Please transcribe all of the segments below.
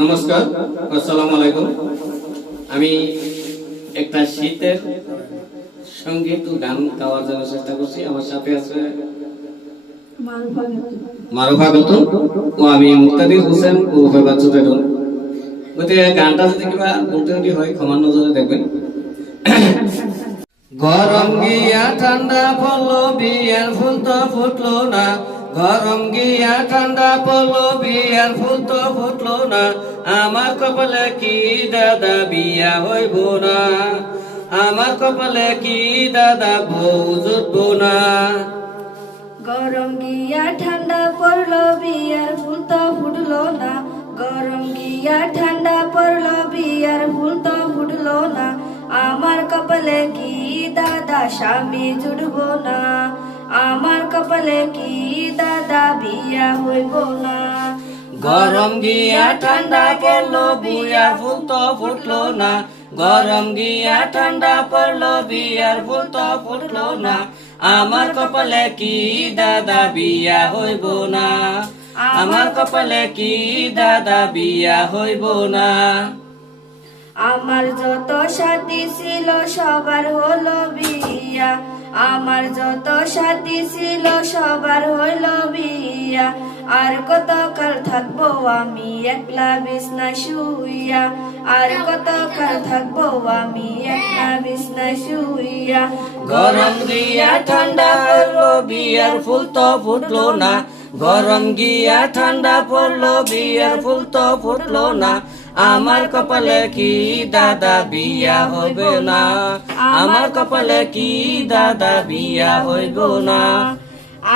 নমস্কার, আসসালামু আলাইকুম। আমি একটা শীতের সঙ্গীত ও গান গাওয়ার জন্য চেষ্টা করছি। আমার সাথে আছে মারুফা খাতুন ও আমি মুক্তাদির হোসেন ও ফেবাচ্ছু বেদন। গানটা যদি কিবা উল্টি হয় ক্ষমার নজরে দেখবেন। গরম গিয়া ঠান্ডা পড়লো, বিয়ের ফুল তো ফুটলো না। গরম গিয়া ঠান্ডা পড়লো, বিয়ের ফুল তো ফুটলো না। আমার কপালে কি দাদা বিয়া হইব না। আমার কপালে কি দাদা বউ জুটবো না। গরম গিয়া ঠান্ডা পড়লো, বিয়ার ফুল তো ফুটলো না। গরম গিয়া ঠান্ডা পড়লো, বিয়ার ফুল তো ফুটলো না। আমার কপালে কি দাদা স্বামী জুটবো না। আমার কপালে কি দাদা বিয়া হইব না। গরম গিয়া ঠান্ডা পড়লো, বিয়ার ফুল তো ফুটলো না। গরম গিয়া ঠান্ডা পড়লো, বিয়ার ফুল তো ফুটলো না। আমার কপালে কি দাদা বিয়া হইব না। আমার কপালে কি দাদা বিয়া হইব না। আমার যত সাথী ছিল সবার হলো বিয়া। আমার যত সাথী ছিল সবার হইল বিয়া। আর কত কাল থাকবো আমি একলা বিছনা শুইয়া। আর কত কাল থাকবো আমি একলা বিছনা শুইয়া। গরম গিয়া ঠান্ডা পড়লো, বিয়ার ফুল তো ফুটলো না। গরম গিয়া ঠান্ডা পড়লো, বিয়ার ফুল তো ফুটলো না। আমার কপালে কি দাদা বিয়া হইবে না। আমার কপালে কি দাদা বিয়া হইব না।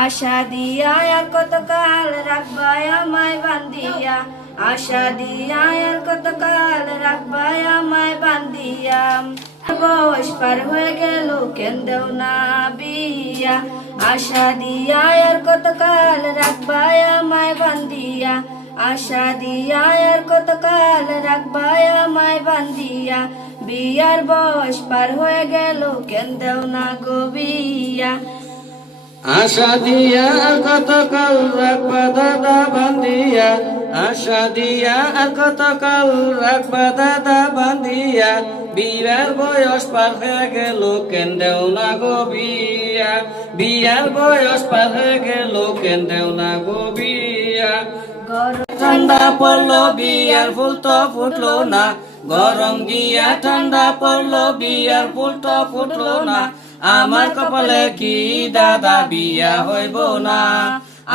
আশা দিয়া আর কত কাল রাখবাই আমায় বান্ধিয়া। আশা দিয়া আর কত কাল রাখবাই আমায় বান্ধিয়া। বয়স পার হয়ে গেল কেন দেও না বিয়া। আশা দিয়া আর কত কাল রাখবাই আমায় বান্ধিয়া। আশা দিয়া আর কত কাল রাখবাই আমায় বান্ধিয়া। বিয়ার বয়স পার হয়ে গেল কেন দেও না গো বিয়া। আশা দিয়া আর কত কাল রাখবা দাদা বান্ধিয়া। আশা দিয়া আর কত কাল রাখবা দাদা বান্ধিয়া। বিয়ার বয়স পার হয়ে গেল কেন দেও না গো বিয়া। বিয়ার বয়স পার হয়ে গেল কেন দেও না গো বিয়া। ঠান্ডা পড়লো, বিয়ার ফুল তো ফুটলো না। গরম গিয়া ঠান্ডা পড়লো, বিয়ার ফুল তো ফুটলো না। আমার কপালে কি দাদা বিয়া হইব না।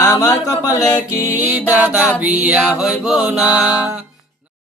আমার কপালে কি দাদা বিয়া হইব না।